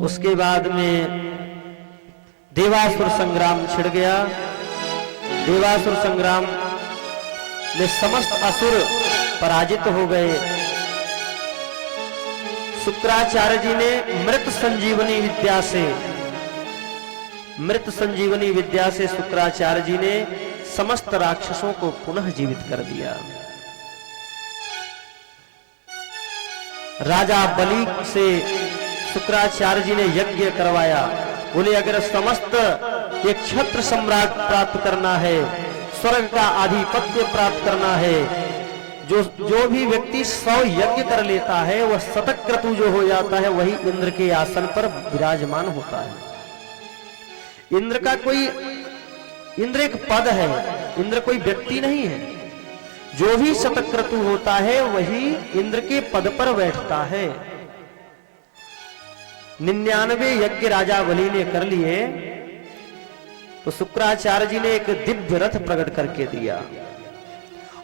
उसके बाद में देवासुर संग्राम छिड़ गया। देवासुर संग्राम में समस्त असुर पराजित हो गए। शुक्राचार्य जी ने मृत संजीवनी विद्या से शुक्राचार्य जी ने समस्त राक्षसों को पुनः जीवित कर दिया। राजा बलि से शुक्राचार्य जी ने यज्ञ करवाया। बोले अगर समस्त एक क्षत्र सम्राट प्राप्त करना है, स्वर्ग का आधिपत्य प्राप्त करना है, जो भी व्यक्ति 100 यज्ञ कर लेता है वह शतक्रतु जो हो जाता है, वही इंद्र के आसन पर विराजमान होता है। इंद्र एक पद है, इंद्र कोई व्यक्ति नहीं है। जो भी शतक्रतु होता है वही इंद्र के पद पर बैठता है। 99 यज्ञ राजा बलि ने कर लिए तो शुक्राचार्य जी ने एक दिव्य रथ प्रकट करके दिया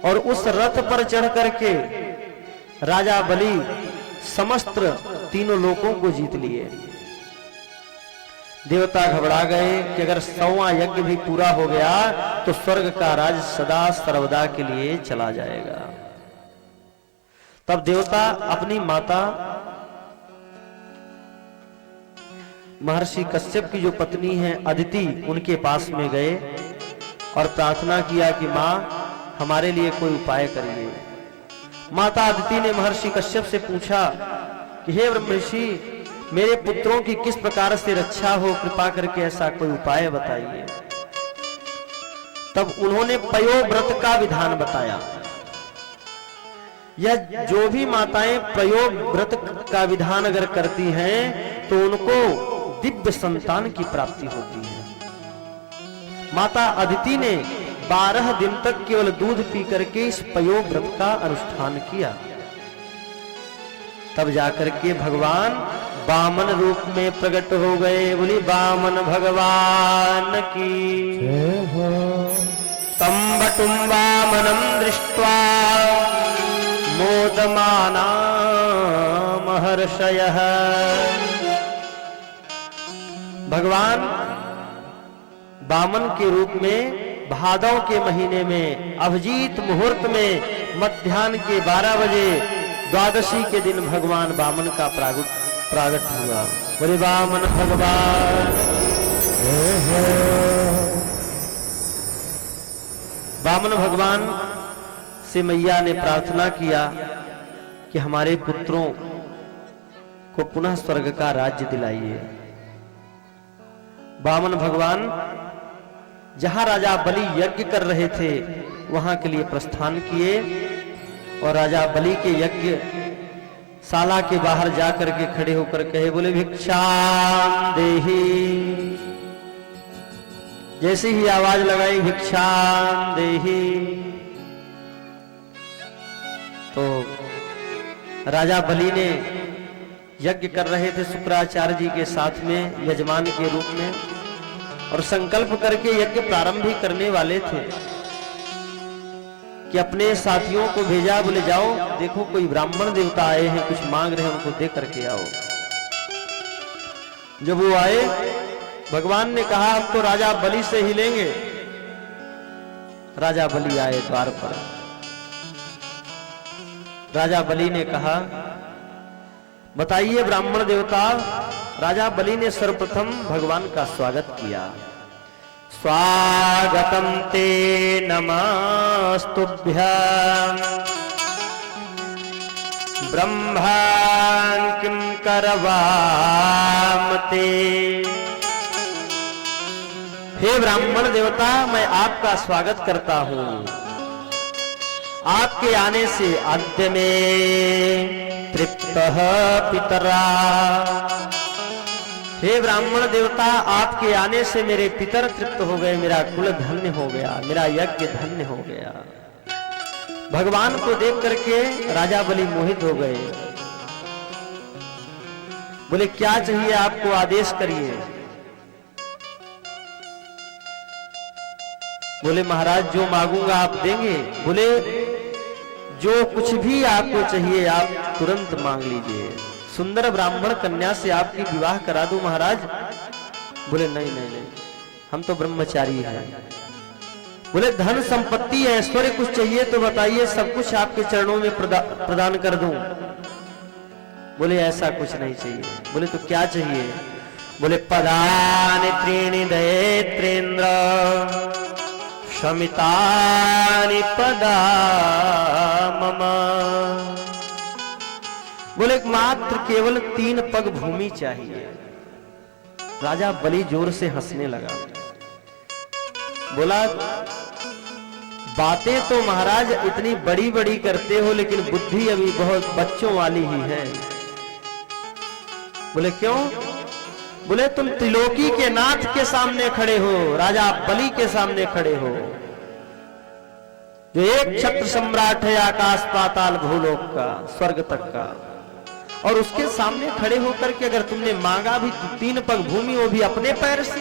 और उस रथ पर चढ़ करके राजा बलि समस्त तीनों लोकों को जीत लिए। देवता घबरा गए कि अगर 100वां यज्ञ भी पूरा हो गया तो स्वर्ग का राज सदा सर्वदा के लिए चला जाएगा। तब देवता अपनी माता महर्षि कश्यप की जो पत्नी है अदिति, उनके पास में गए और प्रार्थना किया कि मां हमारे लिए कोई उपाय करिए। माता अदिति ने महर्षि कश्यप से पूछा कि हे ब्रह्मर्षि, मेरे पुत्रों की किस प्रकार से रक्षा हो, कृपा करके ऐसा कोई उपाय बताइए। तब उन्होंने पयोव्रत का विधान बताया। यह जो भी माताएं पयोव्रत का विधान अगर करती हैं तो उनको दिव्य संतान की प्राप्ति होती है। माता अदिति ने 12 दिन तक केवल दूध पी करके इस पयोव्रत का अनुष्ठान किया। तब जाकर के भगवान वामन रूप में प्रकट हो गए। बोली वामन भगवान की। तम बटुम वामनम दृष्ट्वा मोदमाना महर्षयः। भगवान वामन के रूप में भादव के महीने में अभिजीत मुहूर्त में मध्याह्न के 12 बजे द्वादशी के दिन भगवान वामन का प्रागट हुआ। बोले वामन भगवान। वामन भगवान से मैया ने प्रार्थना किया कि हमारे पुत्रों को पुनः स्वर्ग का राज्य दिलाइए। वामन भगवान जहां राजा बलि यज्ञ कर रहे थे वहां के लिए प्रस्थान किए और राजा बलि के यज्ञ शाला के बाहर जाकर के खड़े होकर कहे, बोले भिक्षाम देहि। जैसे ही आवाज लगाई भिक्षाम देहि तो राजा बलि ने यज्ञ कर रहे थे शुक्राचार्य जी के साथ में यजमान के रूप में और संकल्प करके यज्ञ प्रारंभ ही करने वाले थे कि अपने साथियों को भेजा। बोले जाओ देखो कोई ब्राह्मण देवता आए हैं, कुछ मांग रहे हैं, उनको दे करके आओ। जब वो आए भगवान ने कहा अब तो राजा बलि से ही लेंगे। राजा बलि आए द्वार पर। राजा बलि ने कहा बताइए ब्राह्मण देवता। राजा बलि ने सर्वप्रथम भगवान का स्वागत किया। स्वागतम ते नमस्तुभ्यं ब्रह्मान् किं करवाम ते। हे ब्राह्मण देवता, मैं आपका स्वागत करता हूं। आपके आने से अद्य में तृप्तः पितरा। हे ब्राह्मण देवता, आपके आने से मेरे पितर तृप्त हो गए, मेरा कुल धन्य हो गया, मेरा यज्ञ धन्य हो गया। भगवान को देख करके राजा बलि मोहित हो गए। बोले क्या चाहिए आपको, आदेश करिए। बोले महाराज जो मांगूंगा आप देंगे। बोले जो कुछ भी आपको चाहिए आप तुरंत मांग लीजिए। सुंदर ब्राह्मण कन्या से आपकी विवाह करा दूं महाराज। बोले नहीं नहीं नहीं, हम तो ब्रह्मचारी हैं। बोले धन संपत्ति ऐश्वर्य कुछ चाहिए तो बताइए, सब कुछ आपके चरणों में प्रदान कर दूं। बोले ऐसा कुछ नहीं चाहिए। बोले तो क्या चाहिए? बोले पदानि त्रीणि दयेत्रेन्द्र शमितानि पदा मम। बोले मात्र केवल 3 पग भूमि चाहिए। राजा बलि जोर से हंसने लगा। बोला बातें तो महाराज इतनी बड़ी बड़ी करते हो, लेकिन बुद्धि अभी बहुत बच्चों वाली ही है। बोले क्यों? बोले तुम त्रिलोकी के नाथ के सामने खड़े हो, राजा बलि के सामने खड़े हो, जो एक छत्र सम्राट है आकाश पाताल भूलोक का, स्वर्ग तक का, और उसके सामने खड़े होकर के अगर तुमने मांगा भी 3 पग भूमि, वो भी अपने पैर से।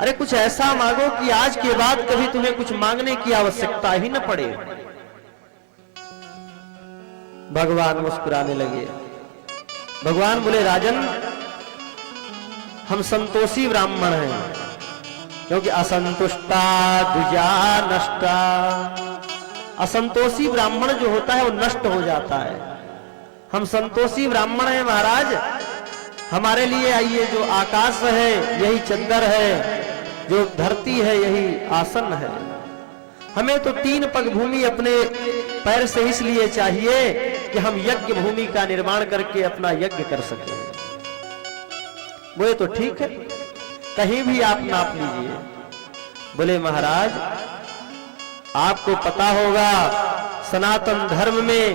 अरे कुछ ऐसा मांगो कि आज के बाद कभी तुम्हें कुछ मांगने की आवश्यकता ही न पड़े। भगवान मुस्कुराने लगे। भगवान बोले राजन, हम संतोषी ब्राह्मण हैं, क्योंकि असंतुष्टा द्विजा नष्टा। असंतोषी ब्राह्मण जो होता है वो नष्ट हो जाता है। हम संतोषी ब्राह्मण हैं महाराज। हमारे लिए आइए, जो आकाश है यही चंदर है, जो धरती है यही आसन है। हमें तो 3 पग भूमि अपने पैर से इसलिए चाहिए कि हम यज्ञ भूमि का निर्माण करके अपना यज्ञ कर सकें। बोले तो ठीक है, कहीं भी आप नाप लीजिए। बोले महाराज आपको पता होगा सनातन धर्म में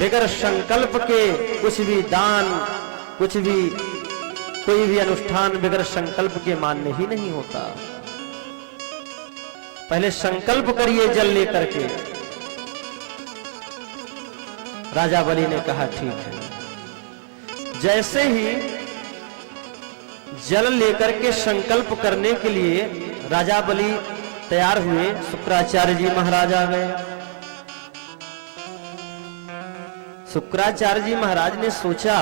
बगैर संकल्प के कुछ भी दान, कुछ भी कोई भी अनुष्ठान बगैर संकल्प के मान्य ही नहीं होता। पहले संकल्प करिए जल लेकर के। राजा बलि ने कहा ठीक है। जैसे ही जल लेकर के संकल्प करने के लिए राजा बलि तैयार हुए, शुक्राचार्य जी महाराज आ गए। शुक्राचार्य जी महाराज ने सोचा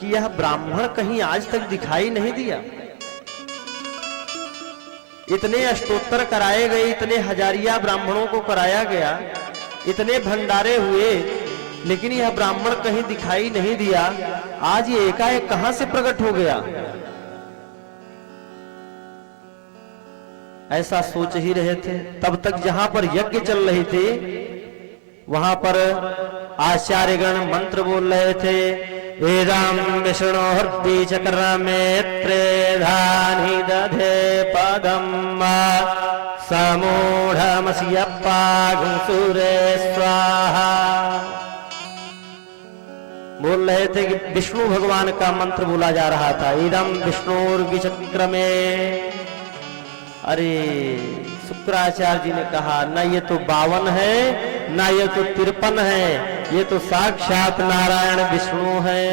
कि यह ब्राह्मण कहीं आज तक दिखाई नहीं दिया। इतने अष्टोत्तर कराए गए, इतने हजारिया ब्राह्मणों को कराया गया, इतने भंडारे हुए, लेकिन यह ब्राह्मण कहीं दिखाई नहीं दिया। आज ये एकाएक कहां से प्रकट हो गया? ऐसा सोच ही रहे थे। तब तक जहां पर यज्ञ चल रहे थे वहां पर आचार्यगण मंत्र बोल रहे थे। वेदम विष्णु हृदय चक्र में त्रेधानि दधे पदम समूढ़मस्यपागुसुरे स्वाहा। बोल रहे थे कि विष्णु भगवान का मंत्र बोला जा रहा था। इदम विष्णुर्विचक्र में। अरे शुक्राचार्य जी ने कहा ना ये तो 52 है, ना ये तो 53 है, ये तो साक्षात नारायण विष्णु है।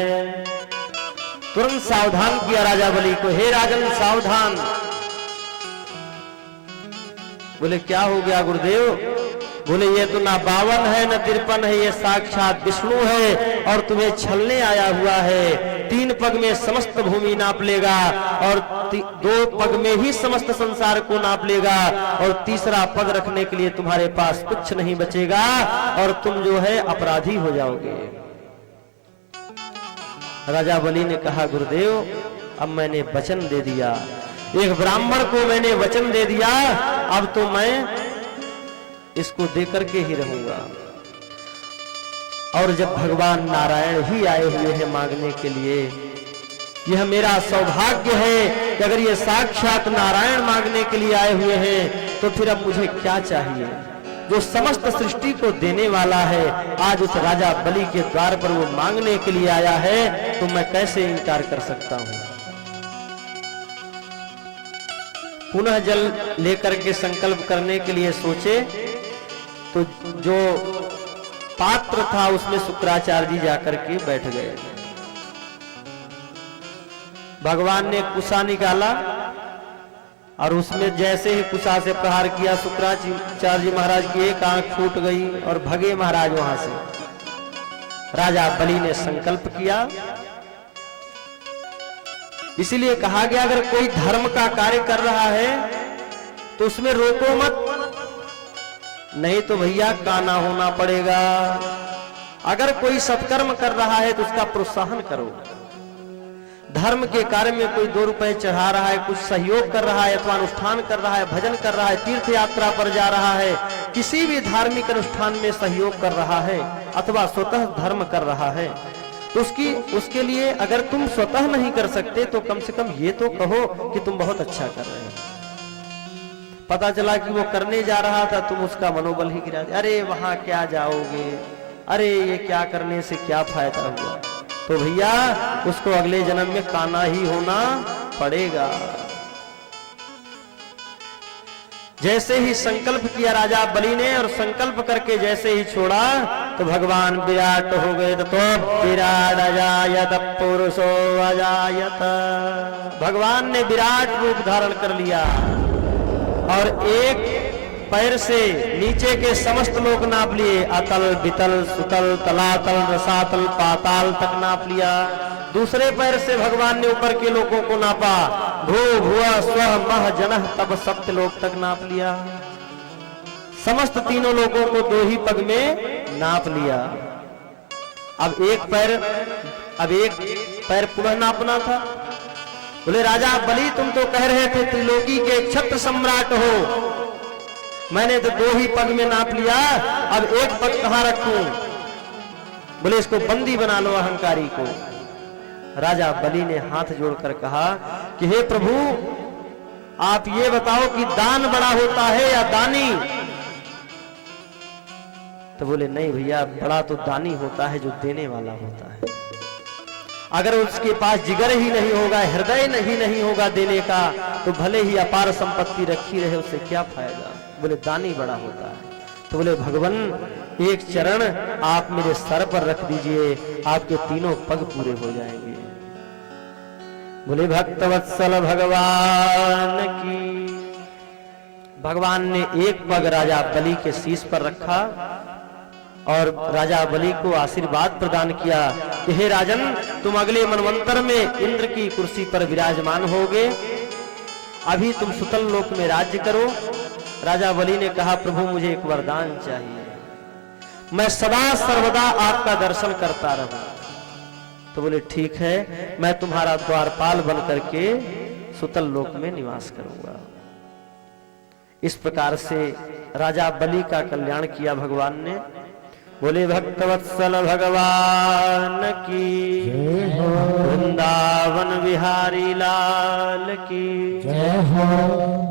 तुरंत सावधान किया राजा बलि को, हे राजन सावधान। बोले क्या हो गया गुरुदेव? बोले ये तो ना 52 है ना 53 है, ये साक्षात विष्णु है और तुम्हें छलने आया हुआ है। 3 पग में समस्त भूमि नाप लेगा और 2 पग में ही समस्त संसार को नाप लेगा, और तीसरा पग रखने के लिए तुम्हारे पास कुछ नहीं बचेगा और तुम जो है अपराधी हो जाओगे। राजा बलि ने कहा गुरुदेव अब मैंने वचन दे दिया, एक ब्राह्मण को मैंने वचन दे दिया, अब तो मैं इसको देकर के ही रहूंगा। और जब भगवान नारायण ही आए हुए हैं मांगने के लिए, यह मेरा सौभाग्य है कि अगर ये साक्षात नारायण मांगने के लिए आए हुए हैं तो फिर अब मुझे क्या चाहिए? जो समस्त सृष्टि को देने वाला है आज उस राजा बलि के द्वार पर वो मांगने के लिए आया है, तो मैं कैसे इनकार कर सकता हूं? पुनः जल लेकर के संकल्प करने के लिए सोचे तो जो पात्र था उसमें शुक्राचार्य जी जाकर के बैठ गए। भगवान ने कुशा निकाला और उसमें जैसे ही कुशा से प्रहार किया, शुक्राचार्य जी महाराज की एक आंख फूट गई और भगे महाराज वहां से। राजा बलि ने संकल्प किया। इसीलिए कहा गया अगर कोई धर्म का कार्य कर रहा है तो उसमें रोको मत, नहीं तो भैया काना होना पड़ेगा। अगर कोई सत्कर्म कर रहा है तो उसका प्रोत्साहन करो। धर्म के कार्य में कोई 2 रुपए चढ़ा रहा है, कुछ सहयोग कर रहा है, अथवा अनुष्ठान कर रहा है, भजन कर रहा है, तीर्थ यात्रा पर जा रहा है, किसी भी धार्मिक अनुष्ठान में सहयोग कर रहा है अथवा स्वतः धर्म कर रहा है, तो उसके लिए अगर तुम स्वतः नहीं कर सकते तो कम से कम ये तो कहो कि तुम बहुत अच्छा कर रहे हो। पता चला कि वो करने जा रहा था, तुम उसका मनोबल ही गिरा दिया, अरे वहां क्या जाओगे, अरे ये क्या करने से क्या फायदा हुआ, तो भैया उसको अगले जन्म में काना ही होना पड़ेगा। जैसे ही संकल्प किया राजा बलि ने और संकल्प करके जैसे ही छोड़ा तो भगवान विराट हो गए। तो विराट अजायत पुरुषो अजायत, भगवान ने विराट रूप धारण कर लिया और एक पैर से नीचे के समस्त लोक नाप लिए, अतल वितल सुतल तलातल रसातल पाताल तक नाप लिया। दूसरे पैर से भगवान ने ऊपर के लोगों को नापा, भू भुआ स्व मह जनः तब सप्त लोक तक नाप लिया। समस्त तीनों लोगों को 2 ही पग में नाप लिया। अब एक पैर पुनः नापना था। बोले राजा बलि तुम तो कह रहे थे त्रिलोकी के क्षत्र सम्राट हो, मैंने तो 2 ही पग में नाप लिया, अब एक पग कहां रखूं? बोले इसको बंदी बना लो अहंकारी को। राजा बलि ने हाथ जोड़कर कहा कि हे प्रभु आप ये बताओ कि दान बड़ा होता है या दानी? तो बोले नहीं भैया, बड़ा तो दानी होता है जो देने वाला होता है। अगर उसके पास जिगर ही नहीं होगा, हृदय नहीं होगा देने का, तो भले ही अपार संपत्ति रखी रहे उससे क्या फायदा। बोले दानी बड़ा होता है। तो बोले भगवान एक चरण आप मेरे सर पर रख दीजिए, आपके 3 पग पूरे हो जाएंगे। बोले भक्तवत्सल भगवान की। भगवान ने एक पग राजा बलि के शीश पर रखा और राजा बलि को आशीर्वाद प्रदान किया कि हे राजन तुम अगले मनवंतर में इंद्र की कुर्सी पर विराजमान होगे, अभी तुम सुतल लोक में राज्य करो। राजा बलि ने कहा प्रभु मुझे एक वरदान चाहिए, मैं सदा सर्वदा आपका दर्शन करता रहूं। तो बोले ठीक है, मैं तुम्हारा द्वारपाल बन करके सुतल लोक में निवास करूंगा। इस प्रकार से राजा बलि का कल्याण किया भगवान ने। बोले भक्तवत्सल भगवान की, वृंदावन बिहारी लाल की जय हो।